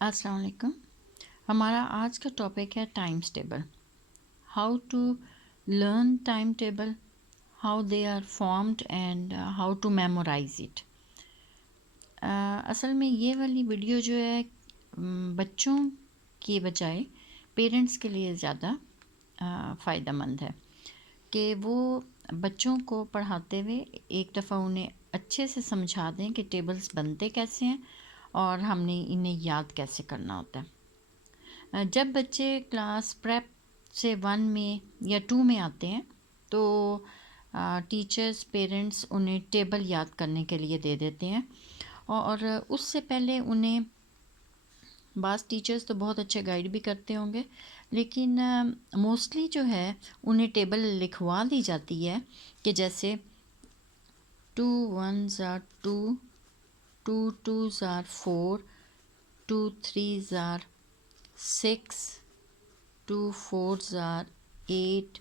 السلام علیکم. ہمارا آج کا ٹاپک ہے times table. How to learn time table, how they are formed and how to memorise it. اصل میں یہ والی ویڈیو جو ہے بچوں کی بجائے پیرنٹس کے لیے زیادہ فائدہ مند ہے کہ وہ بچوں کو پڑھاتے ہوئے ایک دفعہ انہیں اچھے سے سمجھا دیں کہ ٹیبلز بنتے کیسے ہیں اور ہم نے انہیں یاد کیسے کرنا ہوتا ہے. جب بچے کلاس پریپ سے 1 میں یا 2 میں آتے ہیں تو ٹیچرز پیرنٹس انہیں ٹیبل یاد کرنے کے لیے دے دیتے ہیں, اور اس سے پہلے انہیں بعض ٹیچرز تو بہت اچھے گائیڈ بھی کرتے ہوں گے, لیکن موسٹلی جو ہے انہیں ٹیبل لکھوا دی جاتی ہے کہ جیسے 2 1s are 2, 2 2s are 4, 2 3s are 6, 2 4s are 8,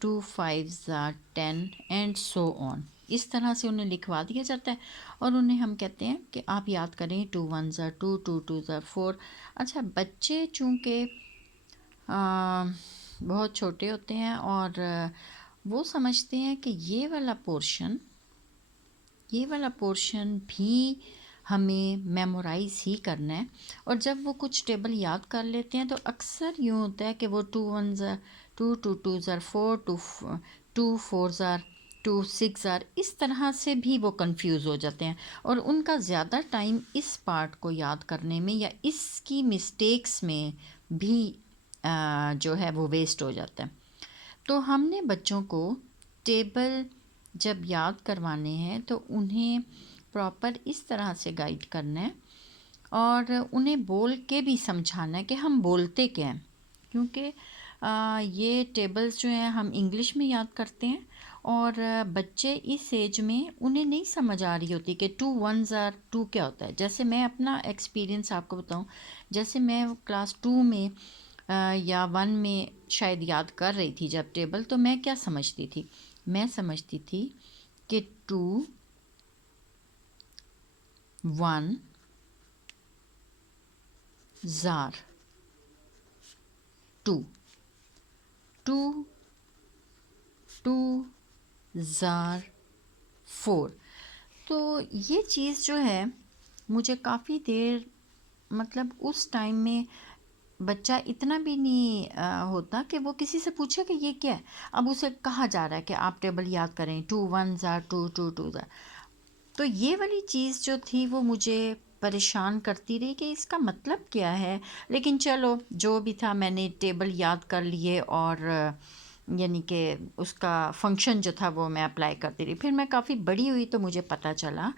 2 5s are 10 and so on. اس طرح سے انہیں لکھوا دیا جاتا ہے اور انہیں ہم کہتے ہیں کہ آپ یاد کریں 2 1s are 2, 2 2s are 4. اچھا, بچے چونکہ بہت چھوٹے ہوتے ہیں اور وہ سمجھتے ہیں کہ یہ والا پورشن بھی ہمیں میمورائز ہی کرنا ہے, اور جب وہ کچھ ٹیبل یاد کر لیتے ہیں تو اکثر یوں ہوتا ہے کہ وہ 2 1s are 2, 2 2s are 4, 2 4s are 2, 6 are, اس طرح سے بھی وہ کنفیوز ہو جاتے ہیں اور ان کا زیادہ ٹائم اس پارٹ کو یاد کرنے میں یا اس کی مسٹیکس میں بھی جو ہے وہ ویسٹ ہو جاتا ہے. تو ہم نے بچوں کو ٹیبل جب یاد کروانے ہیں تو انہیں پراپر اس طرح سے گائیڈ کرنا ہے اور انہیں بول کے بھی سمجھانا ہے کہ ہم بولتے کیا ہیں, کیونکہ یہ ٹیبلز جو ہیں ہم انگلش میں یاد کرتے ہیں اور بچے اس ایج میں انہیں نہیں سمجھ آ رہی ہوتی کہ 2 1s are 2 کیا ہوتا ہے. جیسے میں اپنا ایکسپیرینس آپ کو بتاؤں, جیسے میں کلاس 2 میں یا 1 میں شاید یاد کر رہی تھی جب ٹیبل, تو میں کیا سمجھتی تھی, میں سمجھتی تھی کہ 2 1 زار 2, 2 2 زار 4. تو یہ چیز جو ہے مجھے کافی دیر, مطلب اس ٹائم میں بچہ اتنا بھی نہیں ہوتا کہ وہ کسی سے پوچھے کہ یہ کیا ہے. اب اسے کہا جا رہا ہے کہ آپ ٹیبل یاد کریں 2 1s are 2, 2 2s are. تو یہ والی چیز جو تھی وہ مجھے پریشان کرتی رہی کہ اس کا مطلب کیا ہے, لیکن چلو جو بھی تھا میں نے ٹیبل یاد کر لیے اور یعنی کہ اس کا فنکشن جو تھا وہ میں اپلائی کرتی رہی. پھر میں کافی بڑی ہوئی تو مجھے پتہ چلا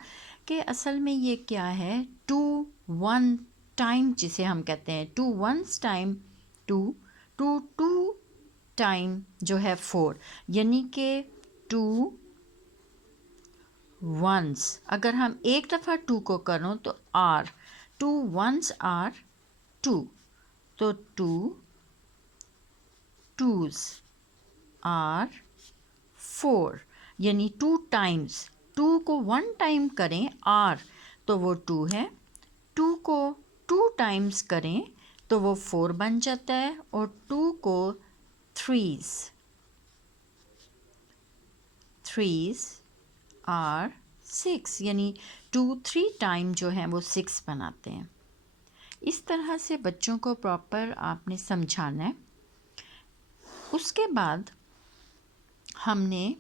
کہ اصل میں یہ کیا ہے, 2 1 ٹائم جسے ہم کہتے ہیں 2 1s ٹائم 2, 2 2 ٹائم جو ہے 4, یعنی کہ 2 1s اگر ہم ایک دفعہ 2 کو کروں تو آر 2 1s are 2, تو 2 2s are 4, یعنی 2 ٹائمز. 2 کو 1 ٹائم کریں آر تو وہ 2 ہے, 2 کو 2 ٹائمز کریں تو وہ 4 بن جاتا ہے, اور 2 کو 3s are 6, یعنی 2 3 ٹائم جو ہیں وہ 6 بناتے ہیں. اس طرح سے بچوں کو پراپر آپ نے سمجھانا ہے. اس کے بعد ہم نے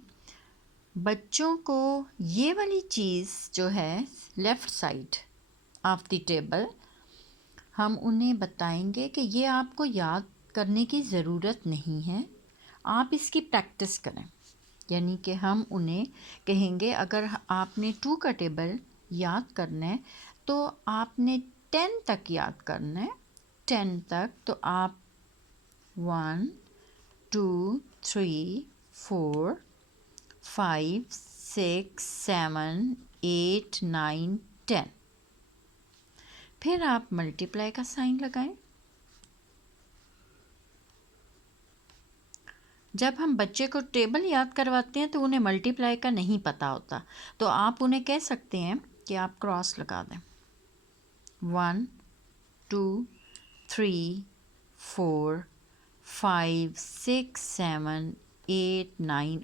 بچوں کو یہ والی چیز جو ہے left side of the table, ہم انہیں بتائیں گے کہ یہ آپ کو یاد کرنے کی ضرورت نہیں ہے, آپ اس کی پریکٹس کریں. یعنی کہ ہم انہیں کہیں گے اگر آپ نے 2 کا ٹیبل یاد کرنا ہے تو آپ نے 10 تک یاد کرنا ہے, 10 تک تو آپ 1 2 3 4 5 6 7 8 9 10. پھر آپ ملٹی پلائی کا سائن لگائیں. جب ہم بچے کو ٹیبل یاد کرواتے ہیں تو انہیں ملٹی پلائی کا نہیں پتہ ہوتا, تو آپ انہیں کہہ سکتے ہیں کہ آپ کراس لگا دیں 1 2 3 4 5 6 7 8 9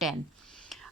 10।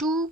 2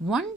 1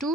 2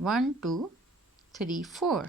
1 2 3 4,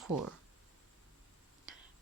4।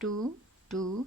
2 2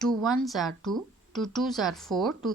2 1s are 2 2 2s are 4 2,